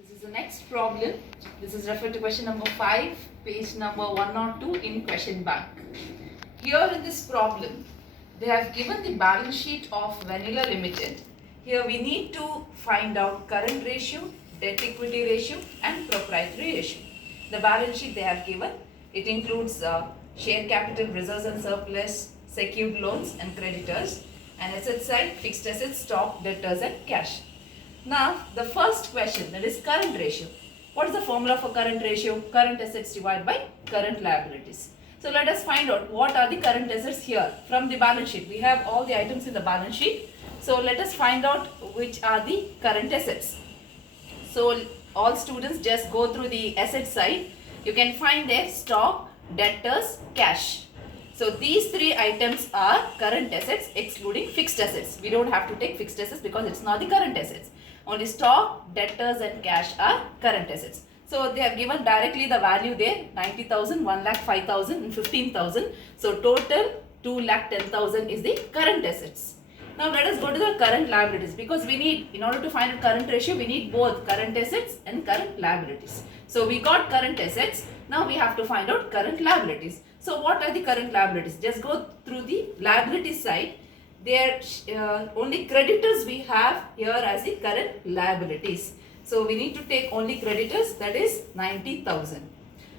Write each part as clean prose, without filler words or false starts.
This is the next problem. This is referred to question number 5, page number 102 in question bank. Here in this problem, they have given the balance sheet of Vanilla Limited. Here we need to find out current ratio, debt equity ratio and proprietary ratio. The balance sheet they have given, it includes share capital, reserves and surplus, secured loans and creditors, and asset side, fixed assets, stock, debtors and cash. Now, the first question, that is current ratio. What is the formula for current ratio? Current assets divided by current liabilities. So, let us find out what are the current assets here from the balance sheet. We have all the items in the balance sheet. So, let us find out which are the current assets. So, all students just go through the asset side. You can find there stock, debtors, cash. So, these three items are current assets excluding fixed assets. We don't have to take fixed assets because it's not the current assets. Only stock, debtors and cash are current assets. So, they have given directly the value there 90,000, 1,05,000 and 15,000. So, total 2,10,000 is the current assets. Now, let us go to the current liabilities because we need, in order to find a current ratio, we need both current assets and current liabilities. So, we got current assets. Now, we have to find out current liabilities. So, what are the current liabilities? Just go through the liability side. There only creditors we have here as the current liabilities. So, we need to take only creditors, that is 90,000.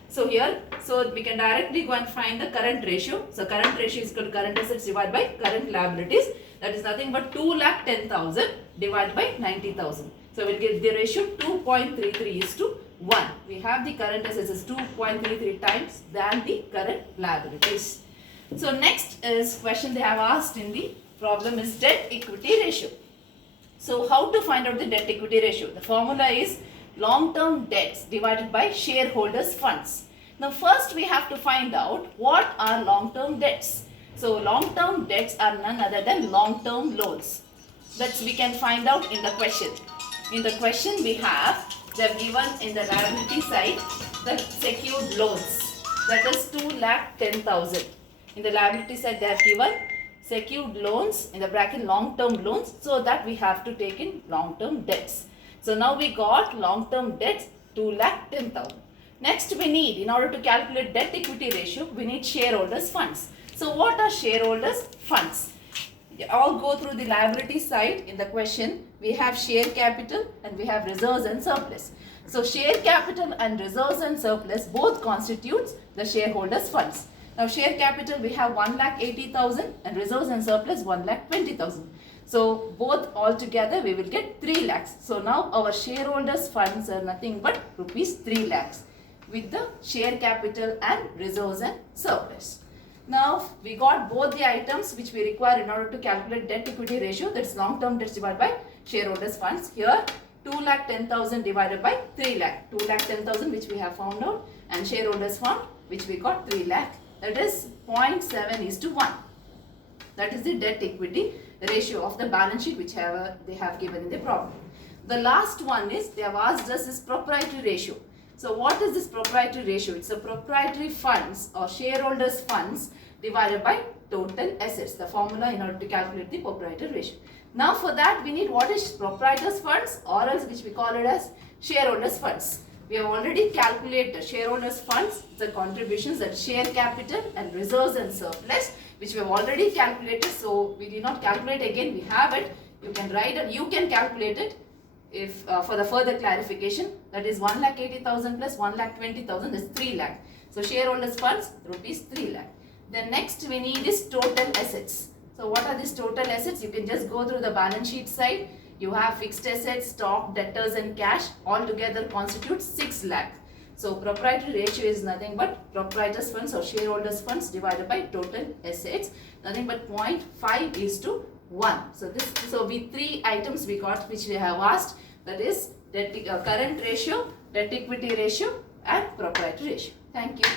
So, here, so we can directly go and find the current ratio. So, current ratio is equal to current assets divided by current liabilities. That is nothing but 2,10,000 divided by 90,000. So, we will get the ratio 2.33 is to 1. We have the current assets is 2.33 times than the current liabilities. So, next is question they have asked in the problem is debt equity ratio. So, how to find out the debt equity ratio? The formula is long term debts divided by shareholders funds. Now, first we have to find out what are long term debts. So, long term debts are none other than long term loans. That we can find out in the question. In the question we have, they have given in the liability side the secured loans, that is 2,10,000. In the liability side they have given secured loans in the bracket long term loans, so that we have to take in long term debts. So, now we got long term debts 2,10,000. Next we need, in order to calculate debt equity ratio, we need shareholders funds. So, what are shareholders funds? All go through the liability side. In the question we have share capital and we have reserves and surplus. So, share capital and reserves and surplus both constitutes the shareholders funds. Now, share capital we have 1,80,000 and reserves and surplus 1,20,000. So, both all together we will get 3 lakhs. So, now our shareholders funds are nothing but rupees 3 lakhs with the share capital and reserves and surplus. Now, we got both the items which we require in order to calculate debt equity ratio, that is long term debts divided by shareholders funds. Here 2,10,000 divided by 3 lakh, 2,10,000 which we have found out, and shareholders fund which we got 3 lakh, that is 0.7 is to 1. That is the debt equity ratio of the balance sheet which they have given in the problem. The last one is they have asked us is proprietary ratio. So, what is this proprietary ratio? It's a proprietary funds or shareholders funds divided by total assets. The formula in order to calculate the proprietary ratio. Now, for that we need what is proprietors funds, or else which we call it as shareholders funds. We have already calculated shareholders funds, the contributions, that share capital and reserves and surplus, which we have already calculated. So, we did not calculate again, we have it. You can write it, you can calculate it if for the further clarification. That is 1,80,000 plus 1,20,000 is 3 lakh. So, shareholders funds rupees 3 lakh. Then next we need is total assets. So, what are these total assets? You can just go through the balance sheet side. You have fixed assets, stock, debtors and cash all together constitute 6 lakh. So, proprietary ratio is nothing but proprietors funds or shareholders funds divided by total assets, nothing but 0.5 is to 1. So, we 3 items we got which we have asked, that is current ratio, debt equity ratio and proprietary ratio. Thank you.